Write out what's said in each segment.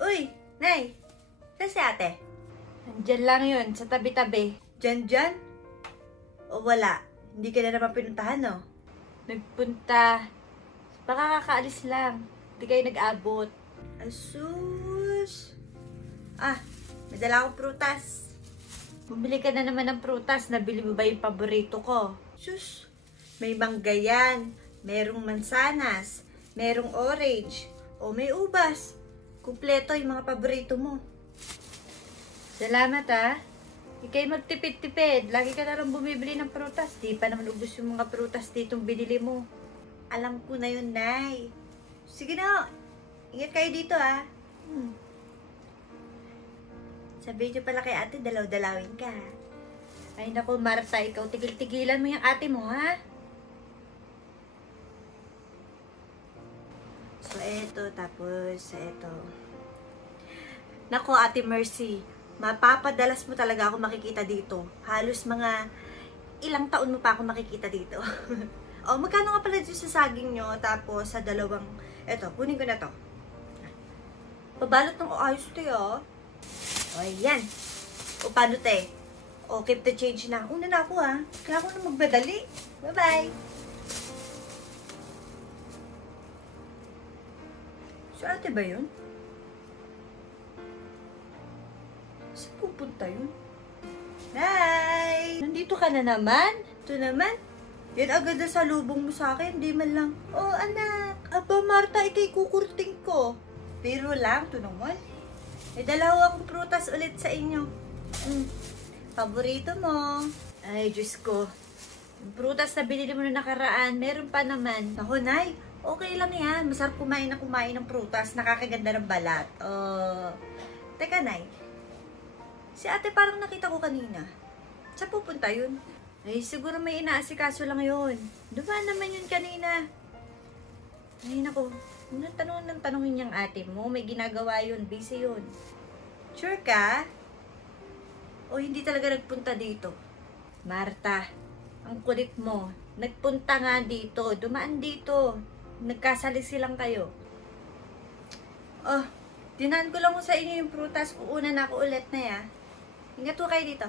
Uy, Nay! Saan si ate? Nandyan lang yun, sa tabi-tabi. Dyan? O wala? Hindi ka na naman pinuntahan, no? Nagpunta. Baka kakaalis lang. Hindi kayo nag-abot. Asus! Ah, may dala akong prutas. Bumili ka na naman ng prutas. Nabili mo ba yung paborito ko? Sus! May mangga yan. Merong mansanas. Merong orange. O may ubas. Kumpleto yung mga paborito mo. Salamat ha. Ikay magtipid-tipid. Lagi ka na lang bumibili ng prutas. Di pa naman ubos yung mga prutas ditong binili mo. Alam ko na yun, Nay. Sige na, ingat kayo dito, ah. Sabihin niyo pala kay ate, dalaw-dalawin ka. Ay naku, Marta, ikaw tigil-tigilan mo yung ate mo, ha? So, eto, tapos, eto. Nako, Ate Mercy, mapapadalas mo talaga ako makikita dito. Halos mga ilang taon mo pa ako makikita dito. O, magkano nga pala dito sa saging nyo, tapos sa dalawang, eto, kunin ko na to. Pabalot ng ayos to, oh. O, yan. O, paano, te? O, keep the change na. Una na ako, ha. Kailangan ko na magbadali. Bye-bye. So, ate ba yun? Saan pupunta yun? Nay! Nandito ka na naman? Ito naman. Yan agad na sa lubong mo sa akin. Di man lang, oh anak, aba Marta, ikay kukurting ko. Pero lang, ito naman. May dalawa akong prutas ulit sa inyo. Paborito mo. Ay, Diyos ko. Yung prutas na binili mo na nakaraan, meron pa naman. Ako, Nay, okay lang yan. Masarap kumain ng prutas. Nakakaganda ng balat. Teka, Nay. Si ate parang nakita ko kanina. Saan pupunta yun? Ay, siguro may inaasikaso lang yun. Dumaan naman yun kanina. Ay, naku. Tanongin niyang ate mo. May ginagawa yun. Busy yun. Sure ka? O hindi talaga nagpunta dito? Marta, ang kulit mo. Nagpunta nga dito. Dumaan dito. Nagkasalisi lang kayo. Oh, dinaan ko lang mo sa inyo yung prutas. Uuna na ako ulit na ya. Ingat po kayo dito.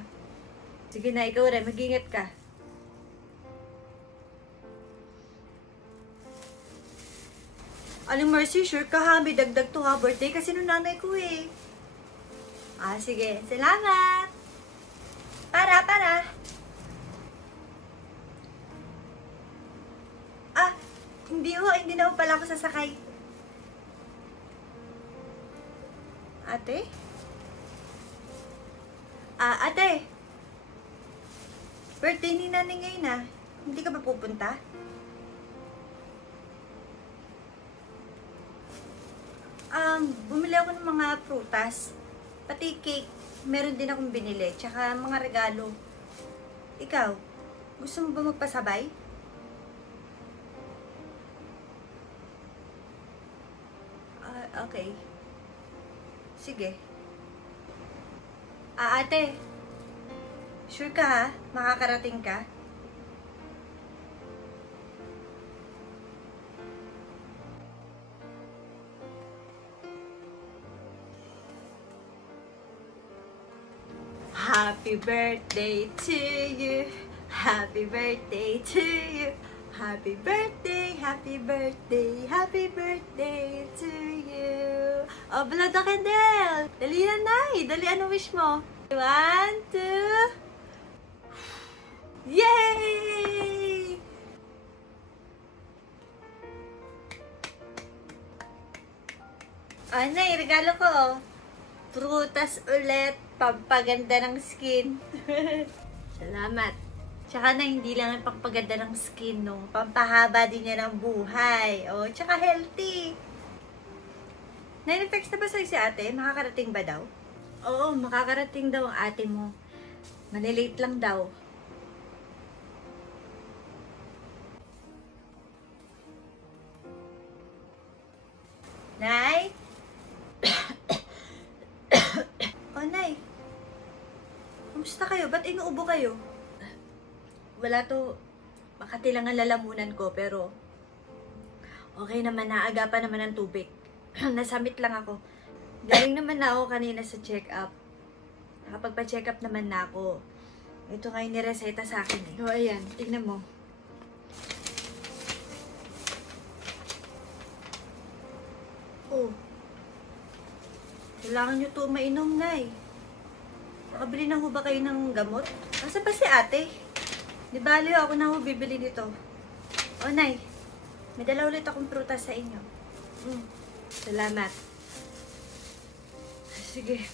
Sige na, ikaw rin. Mag-ingat ka. Aling Mercy, sure ka ha? May dagdag to ha. Birthday kasi nung nanay ko eh. Ah, sige. Salamat! Para! Ah, hindi ho. Hindi na ho pala ako sasakay. Ate? Ah, ate! Birthday ni nanay ngayon ah. Hindi ka ba pupunta? Bumili ako ng mga prutas. Pati cake. Meron din akong binili. Tsaka mga regalo. Ikaw, gusto mo ba magpasabay? Okay. Sige. Ate. Sure ka ha? Makakarating ka? Happy birthday to you. Happy birthday to you. Happy birthday, happy birthday, happy birthday to you. Oh, blow the candle. Dali na, Nay. Dali, ano wish mo? 1, 2. Yay! Oh, Nay, regalo ko. Prutas ulit. Pampaganda ng skin. Salamat. Tsaka na hindi lang ang pampaganda ng skin, no? Pampahaba din niya ng buhay. O, tsaka healthy. Nag-text na ba sa'yo si ate? Makakarating ba daw? Oo, makakarating daw ang ate mo. Manilate lang daw. Nay? O, Nay. Kumusta kayo? Ba't inuubo kayo? Wala to, Makati lang ang lalamunan ko, pero okay naman, naagapan naman ng tubig. Nasamit lang ako. Galing naman na ako kanina sa check-up. Nakapagpa-check up naman na ako. Ito nga yung nireseta sa akin eh. O, ayan. Tignan mo. Oh. Kailangan nyo to mainom, Nay. Nakabili na ho ba kayo ng gamot? Asa ba si ate? Di bali ako na ho bibili nito. O, Nay. May dala ulit akong prutas sa inyo. Salamat. Sige.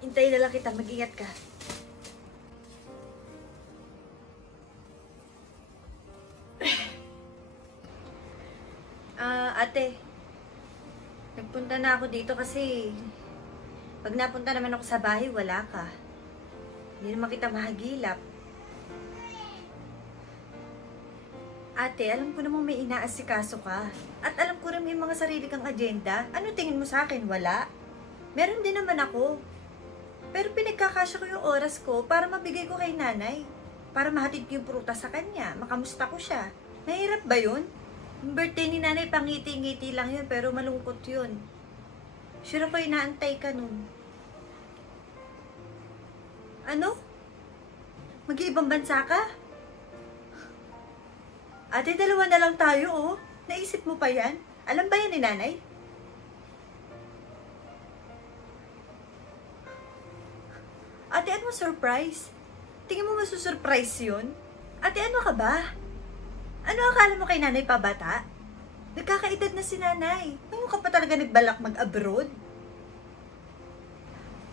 Hintayin na lang kita. Mag-ingat ka. Ate. Nagpunta na ako dito kasi pag napunta naman ako sa bahay, wala ka. Hindi naman kita mahagilap. Ate, alam ko namang may inaasikaso ka. At alam ko rin may mga sarili kang agenda. Ano tingin mo sa akin? Wala? Meron din naman ako. Pero pinagkakasya ko yung oras ko para mabigay ko kay nanay. Para mahatid ko yung prutas sa kanya. Makamusta ko siya. Mahirap ba yun? Yung birthday ni nanay, pangiti-ngiti lang yun. Pero malungkot yun. Sure ako inaantay ka nun. Ano? Mag-iibang bansa ka? Ate, dalawa na lang tayo, oh. Naisip mo pa yan? Alam ba yan ni nanay? Ate, ano surprise? Tingin mo masusurprise yun? Ate, ano ka ba? Ano akala mo kay nanay pa bata? Nagkakaedad na si nanay. Ngayon ka pa talaga nagbalak mag-abroad?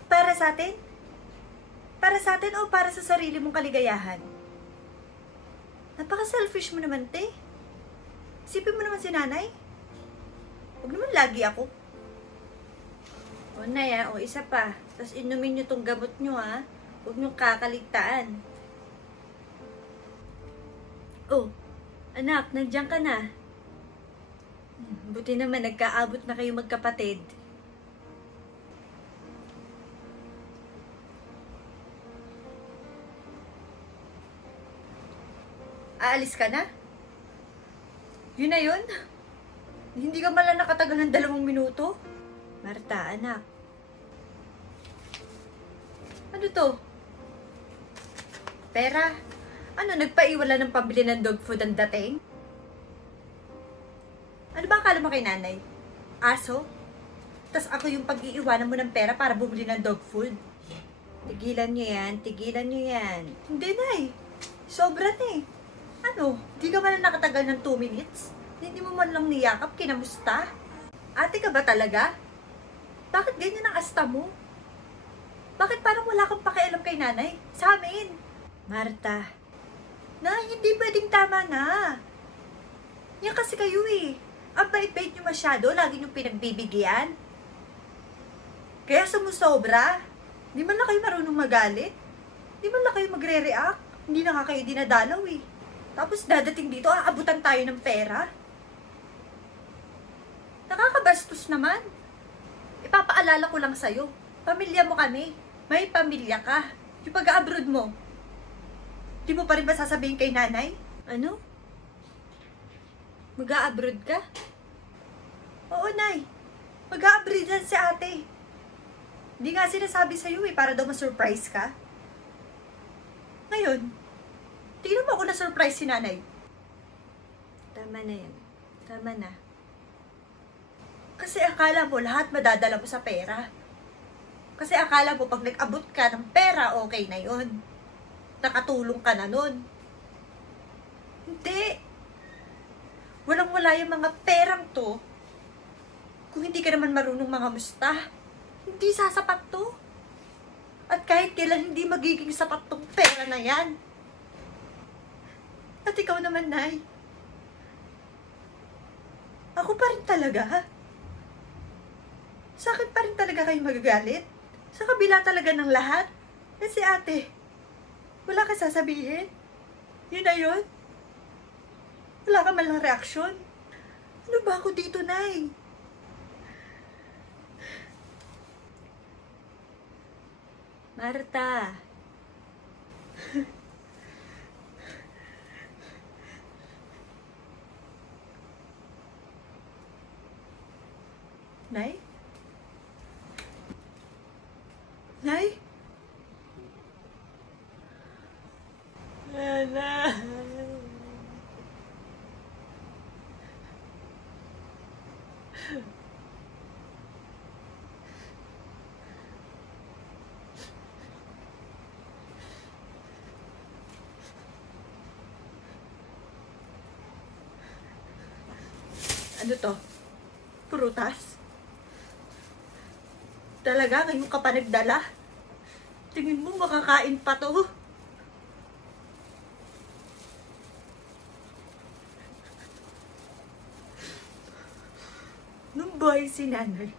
Para sa atin? Para sa atin o para sa sarili mong kaligayahan? Napaka-selfish mo naman, te. Isipin mo naman si nanay. Huwag naman lagi ako. O, Nay, o isa pa. Tapos inumin nyo tong gamot nyo, ha. Huwag nyo kakaligtaan. Oh, anak, nandiyan ka na. Buti naman, nagkaabot na kayo magkapatid. Aalis ka na? Yun na yun? Hindi ka mala nakatagal ng 2 minuto? Marta, anak. Ano to? Pera? Ano, nagpaiwala ng pambili ng dog food ang dating? Ano ba akala mo kay nanay? Aso? Tas ako yung pag-iiwanan mo ng pera para bumili ng dog food? Tigilan nyo yan, tigilan nyo yan. Hindi, Nay. Sobra na eh. Ano, di ka man nakatagal ng 2 minutes? Hindi mo man lang niyakap, kinamusta? Ate ka ba talaga? Bakit ganyan ang asta mo? Bakit parang wala kang pakialam kay nanay? Sa amin? Marta. Nay, hindi pwedeng tama na. Yan kasi kayo eh. Ang bait-bait nyo masyado, lagi nyo pinagbibigyan. Kaya sumusobra. Di man lang kayo marunong magalit. Di man lang kayo magre-react. Hindi na nga kayo dinadalaw eh. Tapos dadating dito, aabutan tayo ng pera. Nakakabastos naman. Ipapaalala ko lang sa'yo. Pamilya mo kami. May pamilya ka. Yung pag-abroad mo, di mo pa rin ba sasabihin kay nanay? Ano? Mag-a-abroad ka? Oo, Nay. Mag-a-abroad yan si ate. Hindi nga sinasabi sa'yo eh, para daw ma-surprise ka. Ngayon, tingnan mo ako na-surprise si nanay. Tama na yan. Tama na. Kasi akala mo lahat madadala mo sa pera. Kasi akala mo pag nag-abot ka ng pera, okay na yun. Nakatulong ka na nun. Hindi. Walang-wala yung mga perang to. Kung hindi ka naman marunong mga musta, hindi sasapat to. At kahit kailan hindi magiging sapat tong pera na yan. At ikaw naman, Nay. Ako pa rin talaga. Sa akin pa rin talaga kayo magagalit. Sa kabila talaga ng lahat. Kasi ate, wala ka sasabihin. Yun na yun. Wala ka man lang reaksyon. Ano ba ako dito, Nay? Marta. Nay? Ano to? Prutas? Talaga, ngayon ka pa nagdala? Tingin mo makakain pa to? Nung buhay si nanay,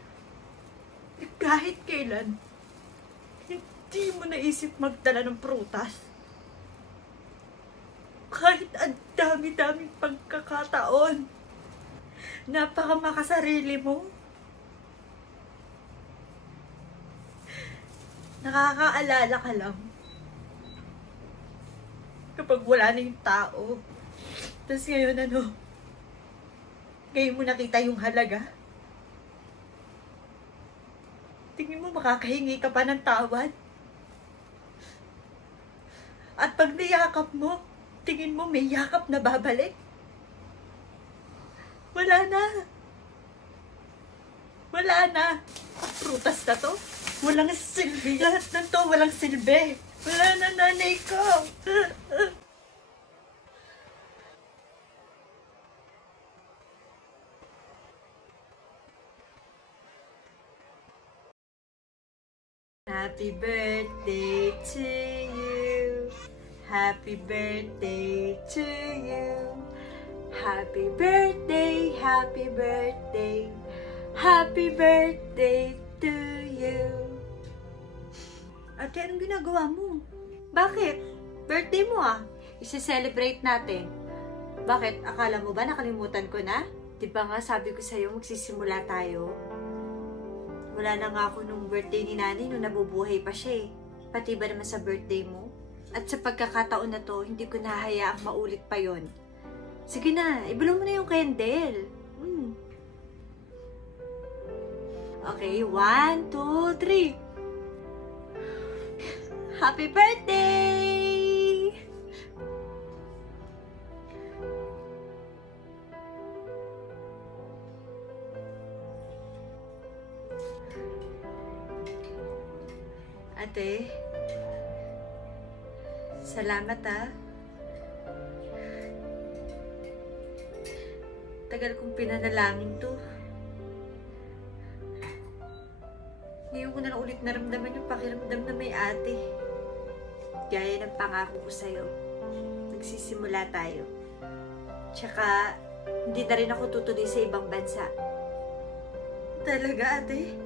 kahit kailan, hindi mo naisip magdala ng prutas. Kahit ang dami-daming pagkakataon, napakamakasarili mo. Nakakaalala ka lang kapag wala na yung tao. Tapos ngayon ngayon mo nakita yung halaga. Tingin mo makakahingi ka pa ng tawad? At pag niyakap mo, tingin mo may yakap na babalik? Wala na. Wala na. Prutas na to. Walang silbi. Lahat ng to walang silbi. Wala na, nanay ko. Happy birthday to you. Happy birthday to you. Happy birthday, happy birthday. Happy birthday to you. Ate, anong ginagawa mo? Bakit? Birthday mo ah. Isi-celebrate natin. Bakit? Akala mo ba nakalimutan ko na? Di ba nga sabi ko sa'yo magsisimula tayo? Wala na nga ako nung birthday ni nanay nung nabubuhay pa siya eh. Pati ba naman sa birthday mo? At sa pagkakataon na to, hindi ko nahayaang maulit pa yon. Sige na, ibulong mo na yung candle. Okay, 1, 2, 3. Happy birthday! Ate, salamat ah. Tagal kong pinanalangin to. Ngayon ko na lang ulit naramdaman yung pakiramdam na may ate. Gaya ng pangako ko sa'yo. Magsisimula tayo. Tsaka, hindi na rin ako tutuloy sa ibang bansa. Talaga, ate?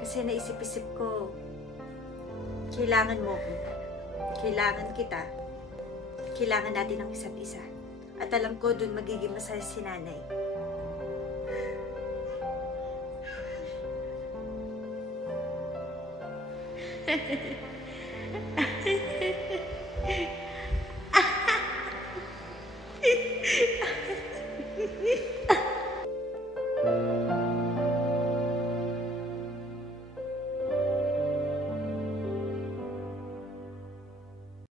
Kasi naisip-isip ko, kailangan mo ko. Kailangan kita. Kailangan natin ng isa't isa. At alam ko dun magiging masaya si nanay.